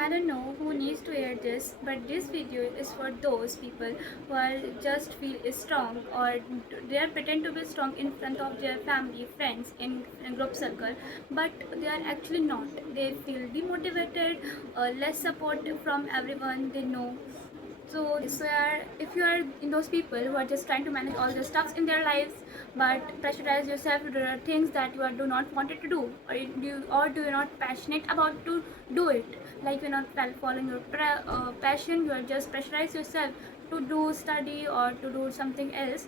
I don't know who needs to hear this, but this video is for those people who are just feel strong or they are pretend to be strong in front of their family, friends, in a group circle, but they are actually not. They feel demotivated, less support from everyone they know. If you are in those people who are just trying to manage all the stuffs in their lives, but pressurize yourself to do things that you do not wanted to do, or do you not passionate about to do it, like you're not following your passion, you are just pressurize yourself to do study or to do something else,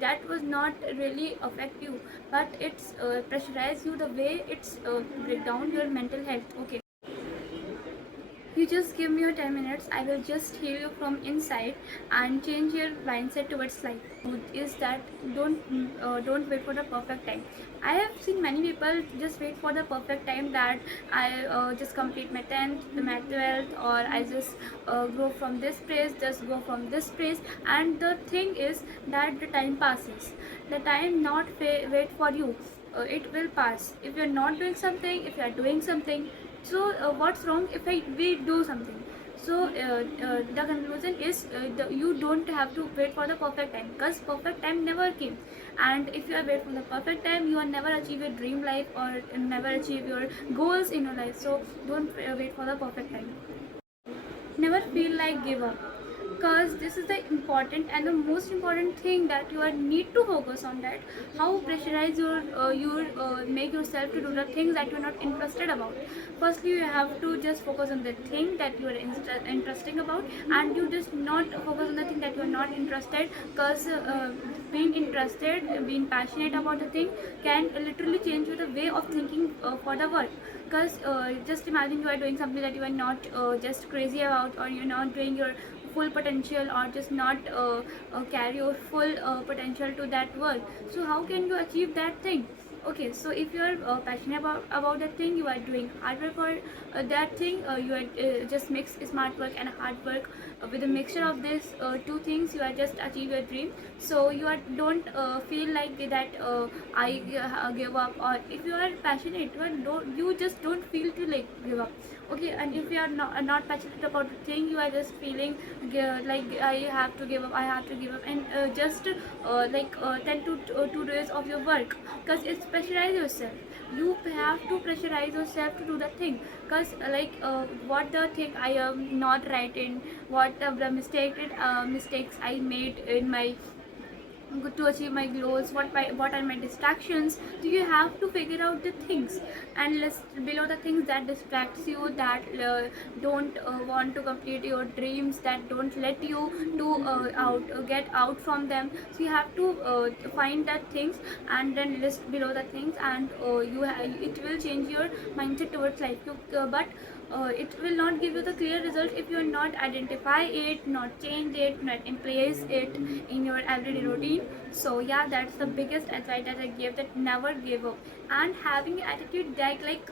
that was not really affect you, but it's pressurize you the way it's break down your mental health. Okay, you just give me your 10 minutes, I will just heal you from inside and change your mindset towards life. Is that don't wait for the perfect time. I have seen many people just wait for the perfect time, that I just complete my 10th, my 12th, or I just go from this place, just go from this place, and the thing is that the time passes. The time not wait for you. It will pass if you're not doing something, if you are doing something. So what's wrong if we do something? So the conclusion is you don't have to wait for the perfect time, because perfect time never came. And if you are wait for the perfect time, you will never achieve your dream life or never achieve your goals in your life. So don't wait for the perfect time. Never feel like give up, because this is the important and the most important thing that you are need to focus on, that how pressurize your make yourself to do the things that you are not interested about. Firstly, you have to just focus on the thing that you are interesting about, and you just not focus on the thing that you are not interested, because being interested, being passionate about the thing can literally change your the way of thinking for the world. Because just imagine you are doing something that you are not just crazy about, or you're not doing your full potential, or just not carry your full potential to that world. So how can you achieve that thing? Okay, so if you are passionate about that thing, you are doing hard work for that thing, you are just mix smart work and hard work, with a mixture of these two things, you are just achieve your dream. So you are don't feel like that I give up, or if you are passionate, you just don't feel to like give up. Okay, and if you are not passionate about the thing, you are just feeling like I have to give up, I have to give up, and just 10 to 2 days of your work, because it's pressurize yourself. You have to pressurize yourself to do the thing, because what the thing I am not right in, what the mistakes I made in my to achieve my goals, what are my distractions. So you have to figure out the things and list below the things that distracts you, that don't want to complete your dreams, that don't let you to get out from them. So you have to find that things and then list below the things, and it will change your mindset towards life. But it will not give you the clear result if you not identify it, not change it, not place it in your everyday routine. So yeah, that's the biggest advice that I gave, that never give up. And having attitude that like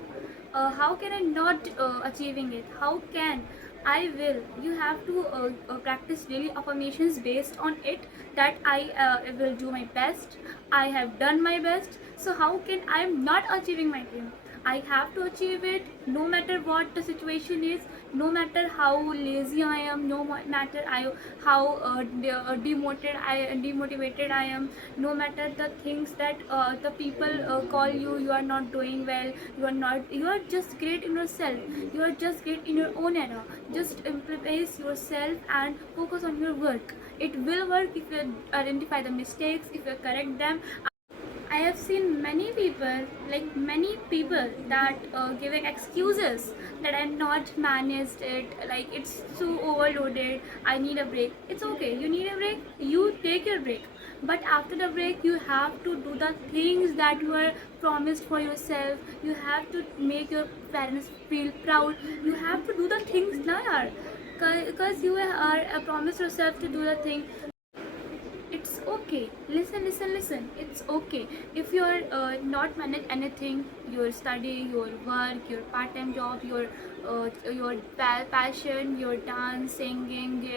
how can I not achieving it, how can I will. You have to practice daily affirmations based on it, that I will do my best, I have done my best. So how can I am not achieving my dream? I have to achieve it no matter what the situation is, no matter how lazy I am, no matter how demotivated I am, no matter the things that the people call you are not doing well, you are just great in yourself, you are just great in your own era. Just embrace yourself and focus on your work. It will work if you identify the mistakes, if you correct them. I have seen many people that giving excuses that I'm not managed it, like it's so overloaded, I need a break. It's okay, you need a break, you take your break. But after the break, you have to do the things that you are promised for yourself. You have to make your parents feel proud. You have to do the things now, because you are promised yourself to do the thing. It's okay, listen, it's okay if you are not manage anything, your study, your work, your part-time job, your passion, your dance, singing,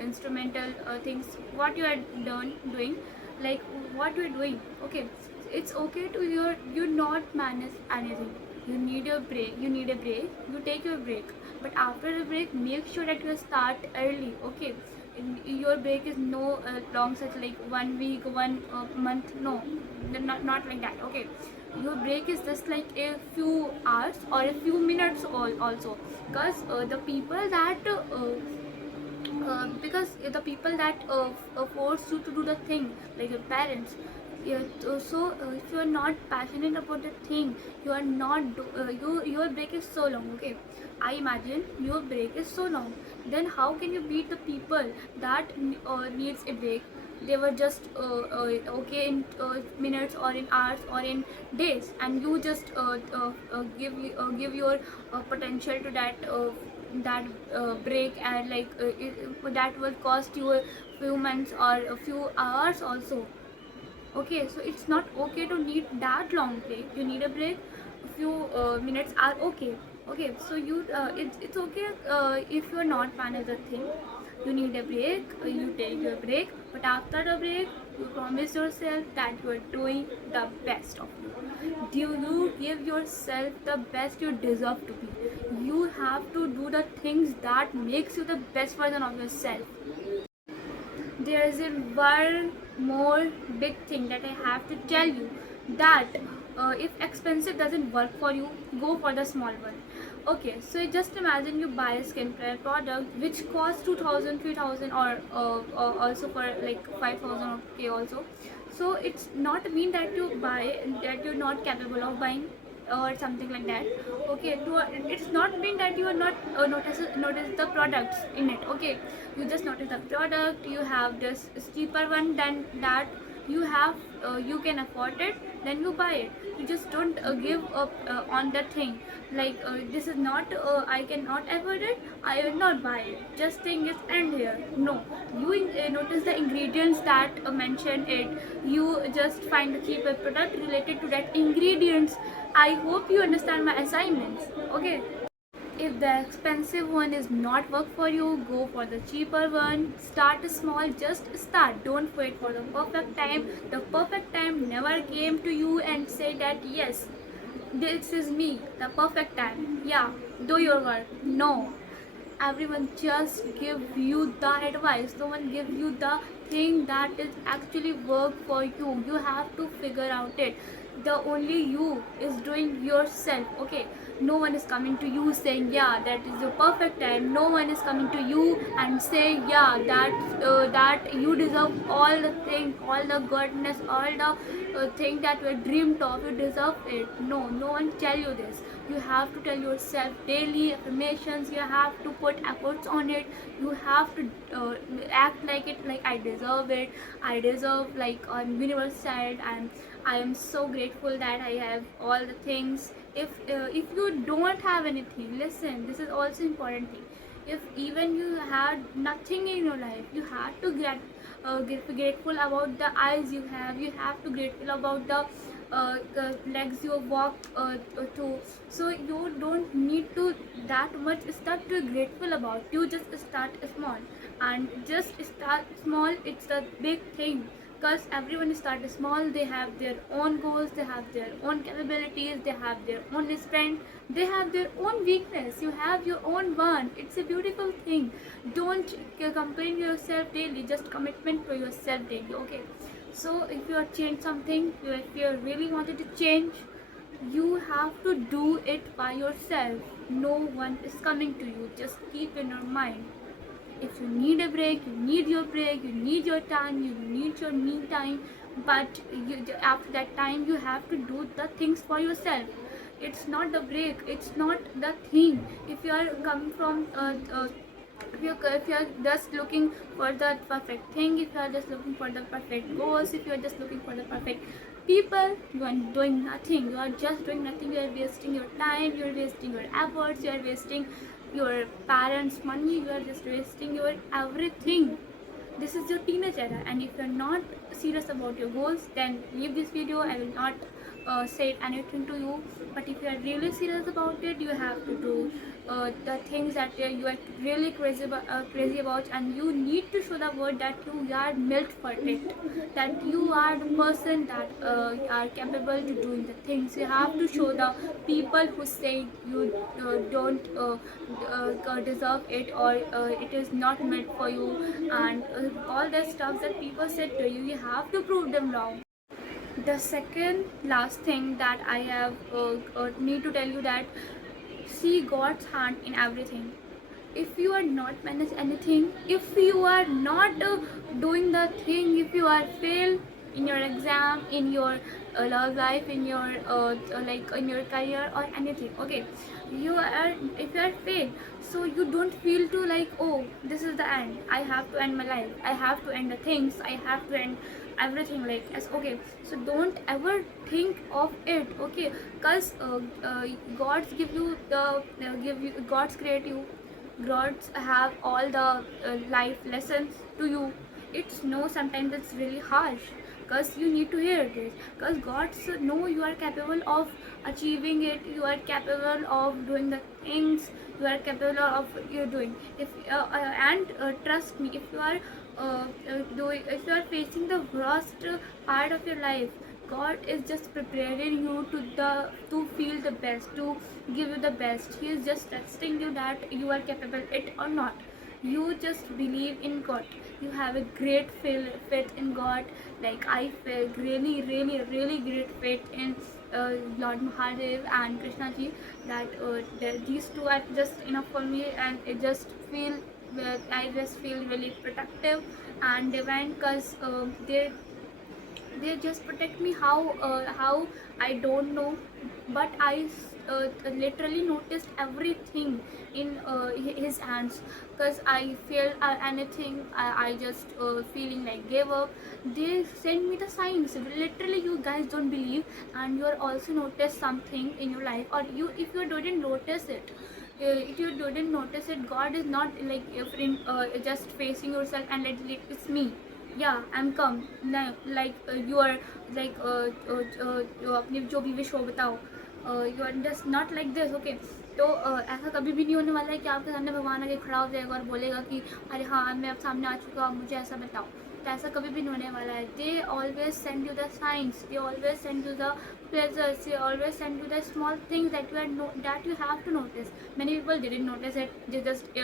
instrumental things, what you are doing, like what you are doing. Okay, it's okay to you not manage anything. You need your break. You need a break. You take your break. But after the break, make sure that you start early. Okay, your break is no long such like 1 week, 1 month. No, not like that. Okay, your break is just like a few hours or a few minutes also, because the people that because the people that force you to do the thing, like your parents, yeah, if you are not passionate about the thing, you are not your break is so long. Okay, I imagine your break is so long, then how can you beat the people that needs a break? They were just okay in minutes or in hours or in days, and you just give your potential to that break, and like that will cost you a few months or a few hours also. Okay, so it's not okay to need that long break. You need a break, a few minutes are okay. Okay, so it's okay if you're not fan of the thing. You need a break, you take your break, but after the break, you promise yourself that you are doing the best of you. Do you give yourself the best you deserve to be? You have to do the things that makes you the best version of yourself. There is a one more big thing that I have to tell you, that if expensive doesn't work for you, go for the small one. Okay, so just imagine you buy a skincare product which costs 2000, 3000, or also for like 5000 okay also. So it's not mean that you buy that you're not capable of buying or something like that. Okay, it's not mean that you are not notice the products in it. Okay, you just notice the product, you have this cheaper one than that, you have you can afford it, then you buy it. You just don't give up on that thing, like this is not I cannot afford it, I will not buy it, just think it's end here. No, you notice the ingredients that mention it, you just find the cheaper product related to that ingredients. I hope you understand my assignments. Okay, if the expensive one is not work for you, go for the cheaper one. Start small, just start. Don't wait for the perfect time. The perfect time never came to you and say that yes, this is me, the perfect time. Yeah, do your work. No, everyone just give you the advice, no one give you the thing that is actually work for you. You have to figure out it. The only you is doing yourself. Okay, no one is coming to you saying yeah that is your perfect time. No one is coming to you and say yeah that you deserve all the thing, all the goodness, all the thing that you dreamed of, you deserve it. No, no one tell you this. You have to tell yourself daily affirmations, you have to put efforts on it, you have to act like it, like I deserve it, I deserve, like I'm universe child, and I am so grateful that I have all the things. If you don't have anything, listen, this is also important thing. If even you had nothing in your life, you have to get grateful about the eyes you have. You have to grateful about the legs you walk to. So you don't need to that much stuff to be grateful about. You just start small, and just start small. It's a big thing, because everyone starts small. They have their own goals, they have their own capabilities, they have their own strength, they have their own weakness, you have your own one. It's a beautiful thing. Don't complain yourself daily, just commitment to yourself daily. Okay, so if you are change something, if you really wanted to change, you have to do it by yourself. No one is coming to you. Just keep in your mind, if you need a break, you need your break, you need your time, you need your me time. But after that time, you have to do the things for yourself. It's not the break, it's not the thing. If you are coming from if you are just looking for the perfect thing, if you are just looking for the perfect goals, if you are just looking for the perfect people, you are doing nothing. You are just doing nothing. You are wasting your time, you are wasting your efforts, you are wasting your parents' money, you are just wasting your everything. This is your teenage era, and if you're not serious about your goals, then leave this video. I will not said anything to you, but if you are really serious about it, you have to do the things that you are really crazy about, and you need to show the world that you are built for it, that you are the person that are capable to doing the things. You have to show the people who say you don't deserve it, or it is not meant for you, and all the stuff that people said to you, you have to prove them wrong. The second last thing that I have need to tell you, that see God's hand in everything. If you are not manage anything, if you are not doing the thing, if you are fail in your exam, in your love life, in your like in your career or anything, okay, you are, if you are fail, so you don't feel to like, oh, this is the end, I have to end my life, I have to end the things, I have to end everything, like as okay. So don't ever think of it, okay, because God's give you the give you, God's create you, gods have all the life lessons to you. It's no, sometimes it's really harsh, because you need to hear this, because gods know you are capable of achieving it, you are capable of doing the things, you are capable of you doing. If and trust me, if you are if you are facing the worst part of your life, God is just preparing you to feel the best, to give you the best. He is just testing you that you are capable it or not. You just believe in God. You have a great faith in God. Like I feel really, really, really great faith in Lord Mahadev and Krishna ji. That these two are just enough for me, and it just feel. I just feel really protective and divine, because they just protect me. How I don't know, but I literally noticed everything in his hands, because I feel anything, I just feeling like gave up, they send me the signs. Literally, you guys don't believe, and you are also notice something in your life, or you, if you didn't notice it, if you didn't notice it, God is not like if in, just facing yourself and like it's me, yeah, I'm come now, like you are like अपने जो भी wish हो बताओ, you are just not like this, okay. तो ऐसा कभी भी नहीं होने वाला है कि आपके सामने भगवान आके खड़ा हो जाएगा और बोलेगा कि अरे हाँ, मैं अब सामने आ चुका हूँ, मुझे ऐसा बताओ। तो ऐसा कभी भी नहीं होने वाला है। They always send you the science, they always send you the pleasures, they always send you the small things that that you have to notice. Many people didn't notice it, they just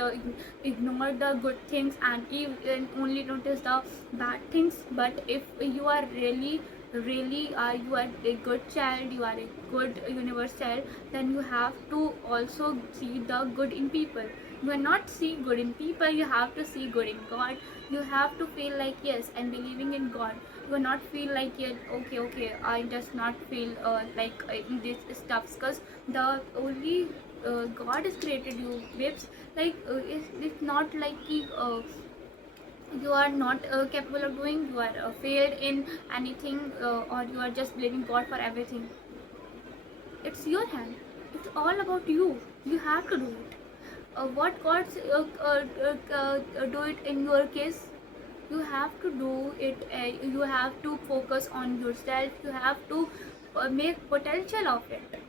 ignore the good things and even only notice the bad things. But if you are really you are a good child, you are a good universe child, then you have to also see the good in people. You are not see good in people, you have to see good in God. You have to feel like, yes, I'm believing in God. You will not feel like, yeah, okay, I just not feel like in this stuff, because the only God has created you, babes. Like it's not like you are not capable of doing, you are failed in anything, or you are just blaming God for everything. It's your hand, it's all about you. You have to do it. What God's do it in your case, you have to do it. You have to focus on yourself, you have to make potential of it.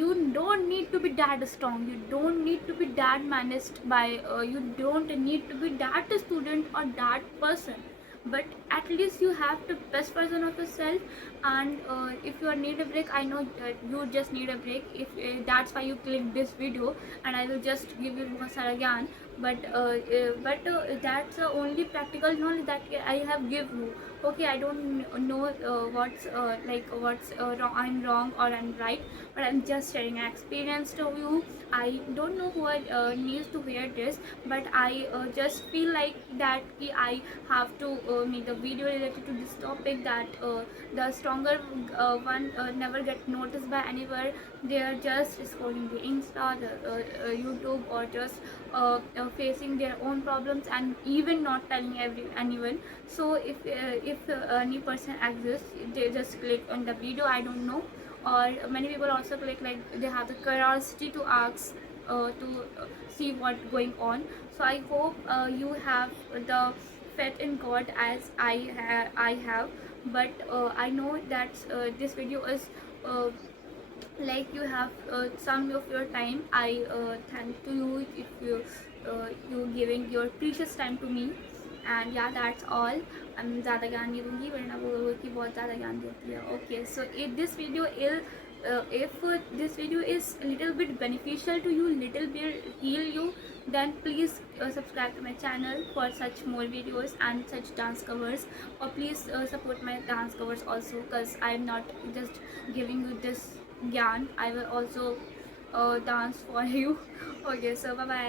You don't need to be that strong, you don't need to be that managed by you don't need to be that student or that person, but at least you have the best version of yourself. And if you need a break, I know you just need a break. If that's why you click this video, and I will just give you again. But that's the only practical knowledge that I have give you. Okay, I don't know what's what's wrong, I'm wrong or I'm right, but I'm just sharing an experience to you. I don't know who needs to hear this, but I just feel like that I have to make a video related to this topic, that the stronger one never get noticed by anywhere. They are just scrolling the Insta, the YouTube, or just facing their own problems and even not telling anyone. So if any person exists, they just click on the video, I don't know. Or many people also click like they have the curiosity to ask to see what's going on. So I hope you have the faith in God as I have. but I know that this video is like you have some of your time. I thank to you if you giving your precious time to me. And yeah, that's all. I'm ज़्यादा ज्ञान नहीं दूँगी वरना वो लोगों की बहुत ज़्यादा ज्ञान देती है. Okay, so if this video is this video is a little bit beneficial to you, little bit heal you, then please subscribe to my channel for such more videos and such dance covers. Or please support my dance covers also, because I'm not just giving you this gyan, I will also dance for you. Okay, so bye bye.